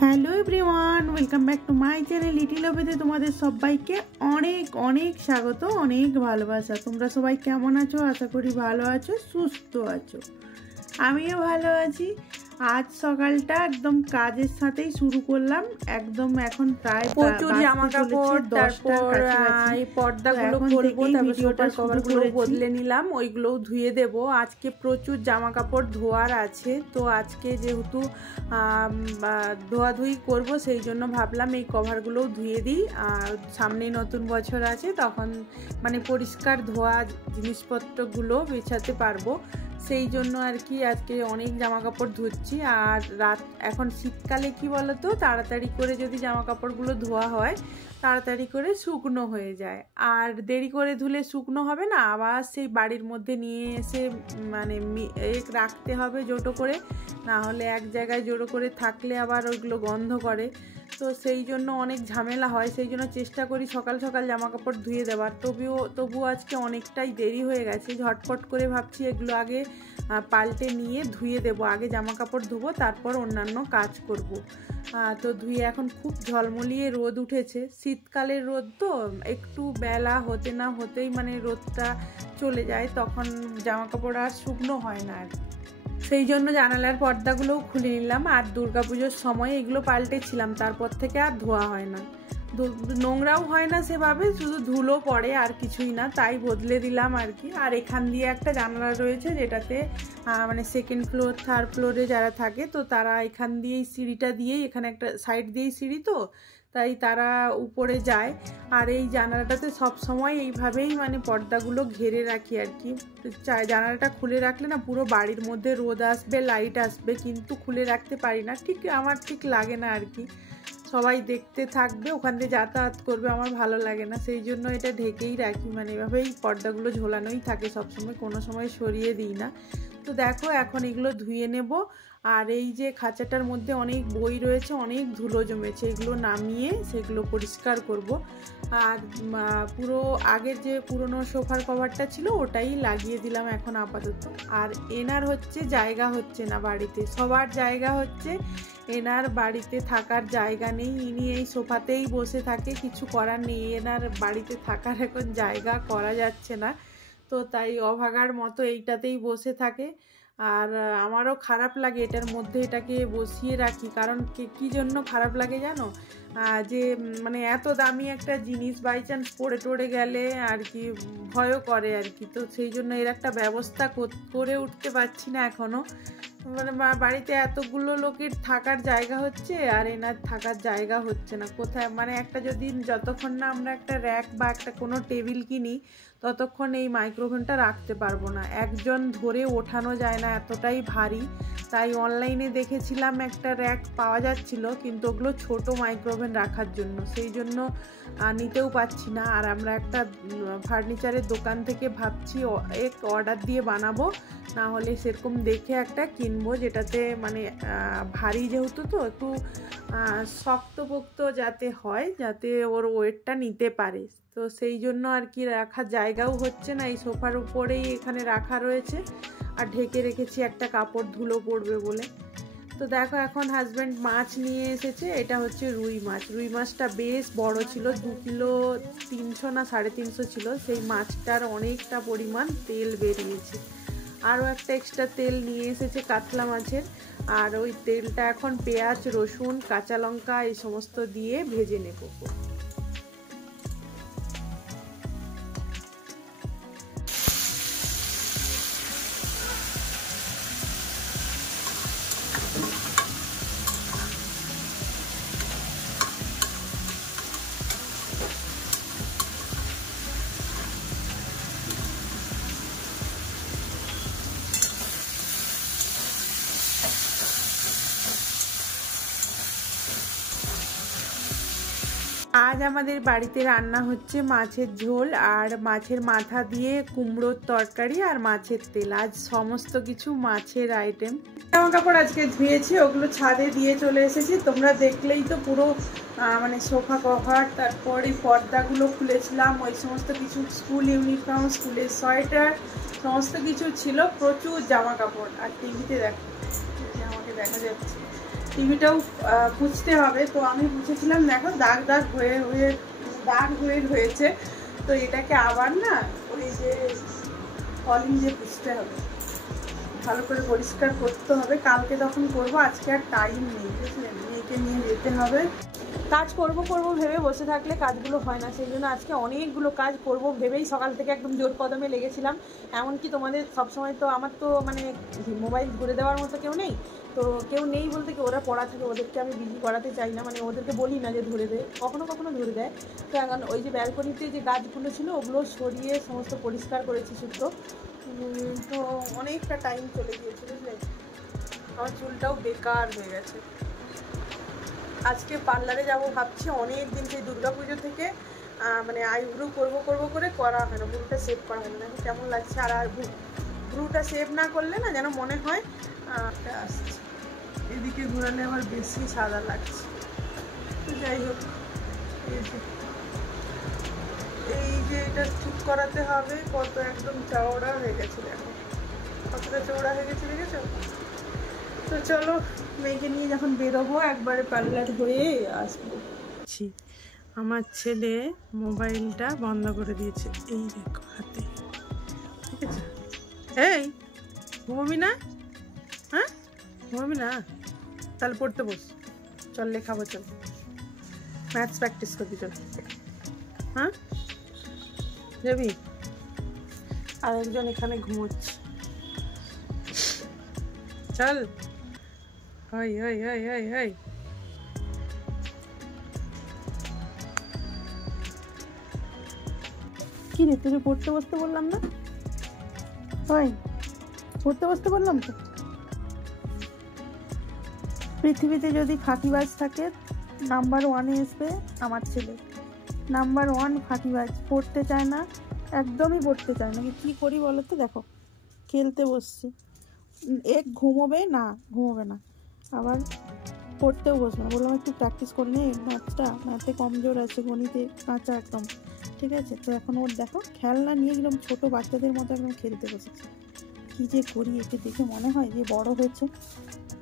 Hello everyone, welcome back to my channel little ওবেতে। তোমাদের সবাইকে অনেক অনেক স্বাগত, অনেক ভালোবাসা। তোমরা সবাই কেমন আছো? আশা করি ভালো আছো, সুস্থ আছো। আমিও ভালো আছি। আজ সকালটা একদম কাজের সাথেই শুরু করলাম। একদম এখন প্রায় প্রচুর জামা কাপড়, তারপর এই পর্দাগুলো খুলবো, তারপর সোফার কভারগুলো বদলে নিলাম, ওইগুলোও ধুয়ে দেব। আজকে প্রচুর জামা কাপড় ধোয়ার আছে, তো আজকে যেহেতু ধোয়াধুয়ি করব সেই জন্য ভাবলাম এই কভারগুলোও ধুয়ে দিই। আর সামনেই নতুন বছর আছে, তখন মানে পরিষ্কার ধোয়া জিনিসপত্রগুলো বেছাতে পারবো, সেই জন্য আর কি আজকে অনেক জামা কাপড় ধুচ্ছি। আর এখন শীতকালে কি বলতো, তাড়াতাড়ি করে যদি জামা কাপড়গুলো ধোয়া হয় তাড়াতাড়ি করে শুকনো হয়ে যায়, আর দেরি করে ধুলে শুকনো হবে না, আবার সেই বাড়ির মধ্যে নিয়ে এসে মানে রাখতে হবে জোটো করে, না হলে এক জায়গায় জোড়ো করে থাকলে আবার ওইগুলো গন্ধ করে, তো সেই জন্য অনেক ঝামেলা হয়। সেই জন্য চেষ্টা করি সকাল সকাল জামা কাপড় ধুয়ে দেওয়ার। তবুও আজকে অনেকটাই দেরি হয়ে গেছে। ঝটপট করে ভাবছি এগুলো আগে পাল্টে নিয়ে ধুয়ে দেবো, আগে জামা কাপড় ধুবো, তারপর অন্যান্য কাজ করব। তো ধুয়ে এখন খুব ঝলমলিয়ে রোদ উঠেছে, শীতকালের রোদ তো, একটু বেলা হতে না হতেই মানে রোদটা চলে যায়, তখন জামা কাপড় আর শুকনো হয় না আর। সেই জন্য জানালার পর্দাগুলোও খুলে নিলাম। আর দুর্গাপুজোর সময় এগুলো পাল্টেছিলাম, তারপর থেকে আর ধোয়া হয় না, নোংরাও হয় না সেভাবে, শুধু ধুলো পড়ে আর কিছুই না, তাই বদলে দিলাম আর কি। আর এখান দিয়ে একটা জানালা রয়েছে, যেটাতে মানে সেকেন্ড ফ্লোর থার্ড ফ্লোরে যারা থাকে, তো তারা এখান দিয়েই সিঁড়িটা দিয়েই, এখানে একটা সাইড দিয়েই সিঁড়ি, তো তাই তারা উপরে যায়। আর এই জানালাটাতে সব সময় এইভাবেই মানে পর্দাগুলো ঘিরে রাখি আর কি। জানালাটা খুলে রাখলে না পুরো বাড়ির মধ্যে রোদ আসবে, লাইট আসবে, কিন্তু খুলে রাখতে পারি না, আমার ঠিক লাগে না আর কি। সবাই দেখতে থাকবে, ওখান দিয়ে যাতায়াত করবে, আমার ভালো লাগে না, সেই জন্য এটা ঢেকেই রাখি, মানে এভাবেই পর্দাগুলো ঝোলানোই থাকে সবসময়, কোনো সময় সরিয়ে দিই না। তো দেখো এখন এগুলো ধুয়ে নেব। আর এই যে খাঁচাটার মধ্যে অনেক বই রয়েছে, অনেক ধুলো জমেছে, এগুলো নামিয়ে সেগুলো পরিষ্কার করব। আর পুরো আগের যে পুরনো সোফার কভারটা ছিল ওটাই লাগিয়ে দিলাম এখন আপাতত। আর এনার হচ্ছে জায়গা হচ্ছে না বাড়িতে, সবার জায়গা হচ্ছে, এনার বাড়িতে থাকার জায়গা নেই, ইনি এই সোফাতেই বসে থাকে, কিছু করার নেই, এনার বাড়িতে থাকার এখন জায়গা করা যাচ্ছে না, তো তাই অভাগার মতো এইটাতেই বসে থাকে। আর আমারও খারাপ লাগে এটার মধ্যে এটাকে বসিয়ে রাখি, কারণ কী জন্য খারাপ লাগে জানো, যে মানে এত দামি একটা জিনিস বাই চান্স পড়ে টড়ে গেলে আর কি ভয়ও করে আর কি, তো সেই জন্য এর একটা ব্যবস্থা করে উঠতে পারছি না এখনও। মানে বাড়িতে এতগুলো লোকের থাকার জায়গা হচ্ছে আর এনার থাকার জায়গা হচ্ছে না, কোথায় মানে একটা যদি যতক্ষণ না আমরা একটা র্যাক বা একটা কোনো টেবিল কিনি ততক্ষণ এই মাইক্রোওভেনটা রাখতে পারবো না, একজন ধরে ওঠানো যায় না, এতটাই ভারী। তাই অনলাইনে দেখেছিলাম একটা র্যাক পাওয়া যাচ্ছিল, কিন্তু ওগুলো ছোটো মাইক্রোওভেন রাখার জন্য, সেই জন্য নিতেও পাচ্ছি না। আর আমরা একটা ফার্নিচারের দোকান থেকে ভাবছি অর্ডার দিয়ে বানাবো, না হলে সেরকম দেখে একটা কিনবো, যেটাতে মানে ভারী যেহেতু, তো একটু শক্তপোক্ত যাতে হয়, যাতে ওর ওয়েটটা নিতে পারে, তো সেই জন্য আর কি রাখার জায়গাও হচ্ছে না, এই সোফার উপরেই এখানে রাখা রয়েছে, আর ঢেকে রেখেছি একটা কাপড়, ধুলো পড়বে বলে। তো দেখো এখন হাজব্যান্ড মাছ নিয়ে এসেছে, এটা হচ্ছে রুই মাছ। রুই মাছটা বেশ বড় ছিল, 2 কিলো 300 না 350 ছিল, সেই মাছটার অনেকটা পরিমাণ তেল বেরিয়েছে। আরও একটা এক্সট্রা তেল নিয়ে এসেছে কাতলা মাছের, আর ওই তেলটা এখন পেঁয়াজ, রসুন, কাঁচা লঙ্কা এই সমস্ত দিয়ে ভেজে নেব। আজ আমাদের বাড়িতে রান্না হচ্ছে মাছের ঝোল আর মাছের মাথা দিয়ে কুমড়োর তরকারি আর মাছের তেল, আজ সমস্ত কিছু মাছের আইটেম। জামা কাপড় আজকে ধুয়েছি, ওগুলো ছাদে দিয়ে চলে এসেছি, তোমরা দেখলেই তো পুরো মানে সোফা কভার, তারপরে পর্দাগুলো খুলেছিলাম, ওই সমস্ত কিছু স্কুল ইউনিফর্ম, স্কুলের সোয়েটার, সমস্ত কিছু ছিল, প্রচুর জামা কাপড়। আর টিভিতে দেখো, আমাকে দেখা যাচ্ছে টিভিটাও পুছতে হবে। তো আমি বুঝেছিলাম দেখো দাগ দাগ হয়েছে। তো এটাকে আবার না ওই যে কলিং দিয়ে পুছতে হবে, ভালো করে পরিষ্কার করতে হবে। কালকে তখন করবো, আজকে আর টাইম নেই বুঝলেন, মেয়েকে নিয়ে যেতে হবে। কাজ করব ভেবে বসে থাকলে কাজগুলো হয় না, সেই জন্য আজকে অনেকগুলো কাজ করব ভেবেই সকাল থেকে একদম জোর কদমে লেগেছিলাম। এমনকি তোমাদের সবসময় তো আমার তো মানে মোবাইল ধরে দেওয়ার মতো কেউ নেই, তো কেউ নেই বলতে কি ওরা পড়া থাকে, ওদেরকে আমি বিজি করাতে চাই না, মানে ওদেরকে বলি না যে ধরে দে, কখনো কখনো ধরে দেয়। তো এখন ওই যে ব্যালকনিতে যে গাছগুলো ছিল ওগুলো সরিয়ে সমস্ত পরিষ্কার করেছি শুদ্ধ। তো অনেকটা টাইম চলে গিয়েছে বুঝলেন, আমার চুলটাও বেকার হয়ে গেছে। আজকে পার্লারে যাব ভাবছি, অনেক দিন সেই দুর্গাপুজো থেকে মানে আইব্রু করবো করে করা হয় না, ব্রুটা সেভ করা হয় না। কেমন লাগছে, আর ব্রুটা সেভ না করলে না যেন মনে হয় আসছে, এদিকে ঘোরালে আমার বেশি সাদা লাগছে। তো যাই হোক, এই যে এটা ঠিক করাতে হবে, কত একদম চওড়া হয়ে গেছে, দেখো কতটা চওড়া হয়ে গেছে, দেখেছো? তো চলো মেয়েকে নিয়ে যখন বেরোবো একবারে পার্লার হয়ে আসবো। আমার ছেলে মোবাইলটা বন্ধ করে দিয়েছে, এই দেখো হাতে, ঠিক আছে? এই ঘুমাবি না? হ্যাঁ ঘুমাবি না? তাহলে পড়তে বস, চল লেখাবো, চল ম্যাথস প্র্যাকটিস করবি, চল। হ্যাঁ যাবি? আর একজন এখানে ঘুমোচ্ছে, চল। High high high high high, কি রে তোকে পড়তে বসতে বললাম না? হাই পড়তে বসতে বললাম তো। পৃথিবীতে যদি ফাঁকিবাজ থাকে নাম্বার 1-এ আসবে আমার ছেলে, নাম্বার 1 ফাঁকিবাজ। পড়তে চায় না, একদমই পড়তে চায় না। কি করি বলো তো? দেখো খেলতে বসছি, ঘুমোবে না, আবার পড়তেও বসবে না। বললাম একটু প্র্যাকটিস করে নে, ম্যাথে কমজোর আছে, গণিতে কাঁচা একদম, ঠিক আছে? তো এখন ওর দেখো খেলনা নিয়ে গেলাম, ছোটো বাচ্চাদের মতো একদম খেলতে বসেছে। কী যে করি, একে দেখে মনে হয় যে বড় হয়েছে।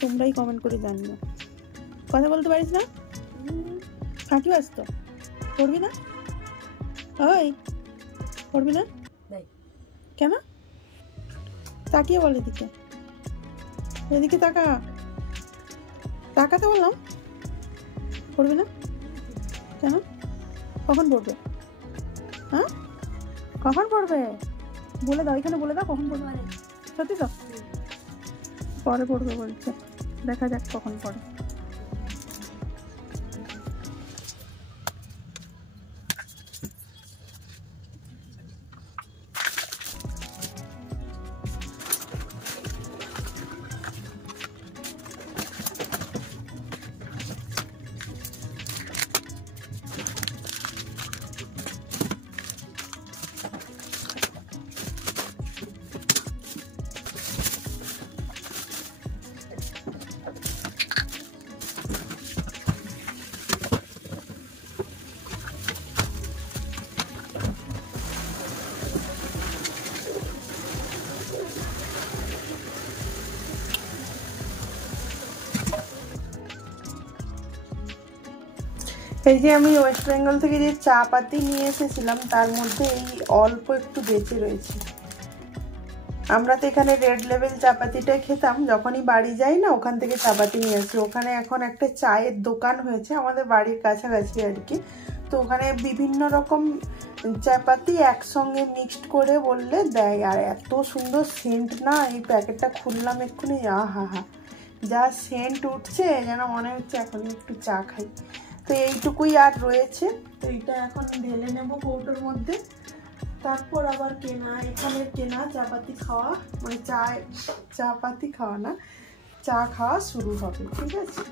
তোমরাই কমেন্ট করে জানিও। কথা বলতে পারিস না, ফাঁকিবাজ তো। পড়বি না? ওই পড়বি না কেন? তাকিয়ে বল, এদিকে তাকাতে বললাম। পড়বি না কেন? কখন পড়বে? হ্যাঁ কখন পড়বে বলে দাও, এখানে বলে দাও কখন পড়বে। সত্যি তো? পরে পড়বে বলছে, দেখা যাক কখন পড়ে। এই যে আমি ওয়েস্ট বেঙ্গল থেকে যে চা পাতি নিয়ে এসেছিলাম তার মধ্যে এই অল্প একটু বেঁচে রয়েছে। আমরা তো এখানে রেড লেভেল চা পাতিটাই খেতাম, যখনই বাড়ি যাই না ওখান থেকে চা পাতি নিয়ে আসি। ওখানে এখন একটা চায়ের দোকান হয়েছে আমাদের বাড়ির কাছাকাছি আর কি। তো ওখানে বিভিন্ন রকম চা পাতি একসঙ্গে মিক্সড করে বললে দেয়, আর এত সুন্দর সেন্ট না, এই প্যাকেটটা খুললাম এক্ষুনি, আহা হা যা সেন্ট উঠছে যেন মনে হচ্ছে এখন একটু চা খাই। তো এইটুকুই আর রয়েছে, তো এটা এখন ঢেলে নেব কৌটোর মধ্যে। তারপর আবার এখানের কেনা চা পাতি খাওয়া, মানে চা পাতি খাওয়া না, চা খাওয়া শুরু হবে, ঠিক আছে?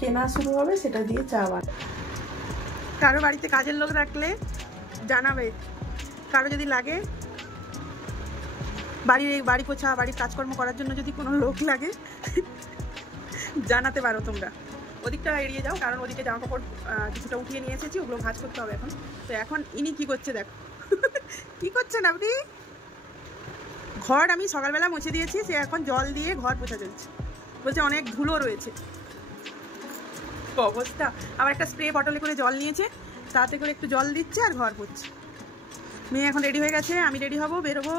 কেনা শুরু হবে, সেটা দিয়ে চা বানাবো। কারো বাড়িতে কাজের লোক রাখলে জানাবে, কারো যদি লাগে বাড়ি পোছা বাড়ির কাজকর্ম করার জন্য যদি কোনো লোক লাগে জানাতে পারো তোমরা। ওদিকটা এড়িয়ে যাও, কারণ ওদিকে জামা কাপড় কিছুটা উঠিয়ে নিয়ে এসেছি, ওগুলো ভাঁজ করতে হবে এখন। তো এখন ইনি কি করছে দেখো কি করছেন আপনি? ঘর আমি সকালবেলা মুছে দিয়েছি, সে এখন জল দিয়ে ঘর পোছা চলছে। বলছে অনেক ধুলো রয়েছে। অবস্থা। আবার একটা স্প্রে বটলে করে জল নিয়েছে, তাতে করে একটু জল দিচ্ছে আর ঘর পড়ছে। মেয়ে এখন রেডি হয়ে গেছে, আমি রেডি হব, বেরোবো।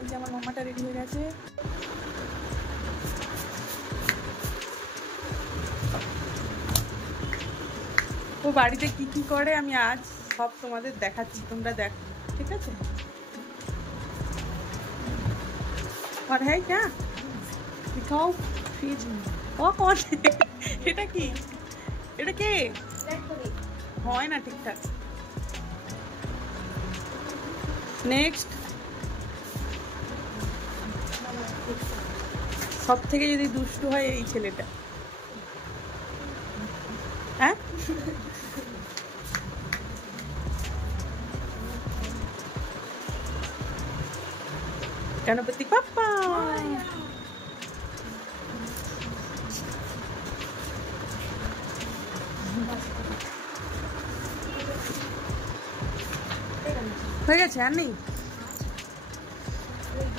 এই যে আমার মাম্মাটা রেডি হয়ে গেছে। ও বাড়িতে কি কি করে আমি আজ সব তোমাদের দেখাচ্ছি, তোমরা দেখো, ঠিক আছে? और है क्या दिखाओ फिर। ও কौन এটা কি? এটা কে? হয় না ঠিকঠাক। নেক্সট, সব থেকে যদি দুষ্টু হয় এই ছেলেটা। হ্যাঁ, गणपति पापा। হয়ে গেছে আর নেই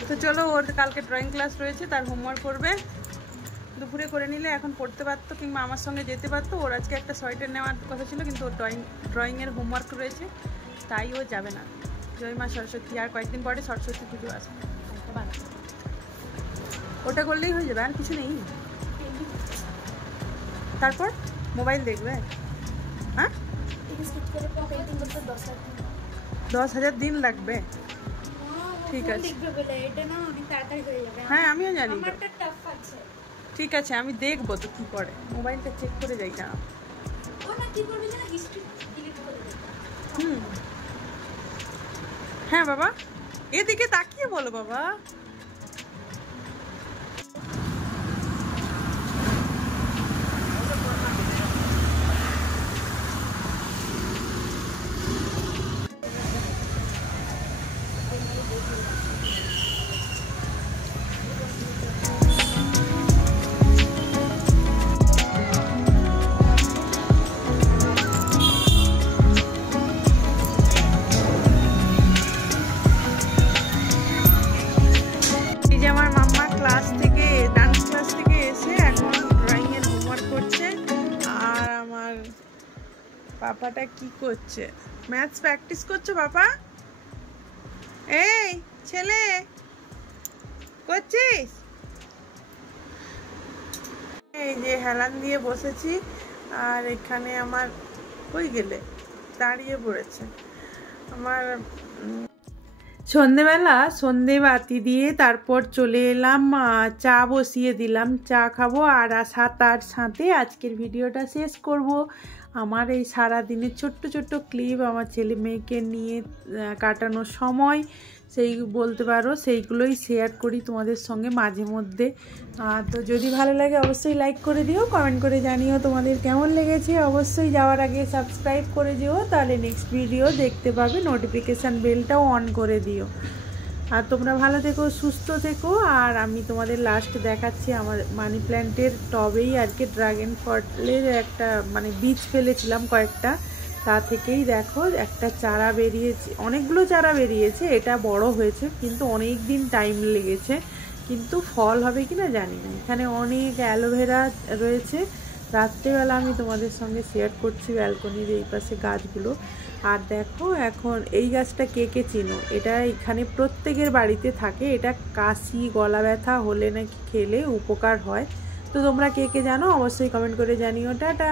তো চলো, ওর কালকে ড্রয়িং ক্লাস রয়েছে, তার হোমওয়ার্ক করবে। দুপুরে করে নিলে এখন পড়তে পারতো কিংবা আমার সঙ্গে যেতে পারতো। ওর আজকে একটা সোয়েটার নেওয়ার কথা ছিল, কিন্তু ওর ড্রয়িংয়ের হোমওয়ার্ক রয়েছে, তাই ও যাবে না। জয় মা সরস্বতী, আর কয়েকদিন পরে সরস্বতী পুজো আছে, ওটা করলেই হয়ে যাবে, আর কিছু নেই। তারপর মোবাইল দেখবে। হ্যাঁ, 10,000 দিন লাগবে। ঠিক আছে, হ্যাঁ আমিও জানি। ঠিক আছে, আমি দেখবো তো কি করে, মোবাইলটা চেক করে যাই না। হ্যাঁ বাবা, এদিকে তাকিয়ে বলো বাবা। পাপাটা কি করছে? ম্যাথস প্র্যাকটিস করছো বাবা? এই ছেলে করছিস? এই যে হেলান দিয়ে বসেছি, আর এখানে আমার কই গেলে দাঁড়িয়ে পড়েছে আমার। সন্ধেবেলা সন্ধে বাতি দিয়ে তারপর চলে এলাম, চা বসিয়ে দিলাম, চা খাবো। আর তার সাথে আজকের ভিডিওটা শেষ করব। আমার এই সারা দিনের ছোট্ট ছোট্ট ক্লিপ, আমার ছেলে মেয়েকে নিয়ে কাটানোর সময়, সেই বলতে পারো সেইগুলোই শেয়ার করি তোমাদের সঙ্গে মাঝে মধ্যে। তো যদি ভালো লাগে অবশ্যই লাইক করে দিও, কমেন্ট করে জানিও তোমাদের কেমন লেগেছে। অবশ্যই যাওয়ার আগে সাবস্ক্রাইব করে দিও, তাহলে নেক্সট ভিডিও দেখতে পাবে। নোটিফিকেশান বেলটাও অন করে দিও। আর তোমরা ভালো থেকো, সুস্থ থেকো। আর আমি তোমাদের লাস্ট দেখাচ্ছি আমার মানি প্ল্যান্টের টবেই আর কি ড্রাগন ফলের একটা বীজ ফেলেছিলাম কয়েকটা, তা থেকেই দেখো একটা চারা বেরিয়েছে, অনেকগুলো চারা বেরিয়েছে। এটা বড় হয়েছে, কিন্তু অনেক দিন টাইম লেগেছে, কিন্তু ফল হবে কিনা জানি না। এখানে অনেক অ্যালোভেরা রয়েছে, রাত্রেবেলা আমি তোমাদের সঙ্গে শেয়ার করছি ব্যালকনির এই পাশে গাছগুলো। আর দেখো এখন এই গাছটা কে কে চিনো, এটা এখানে প্রত্যেকের বাড়িতে থাকে। এটা কাশি গলা ব্যথা হলে নাকি খেলে উপকার হয়। তো তোমরা কে কে জানো অবশ্যই কমেন্ট করে জানিও। টাটা।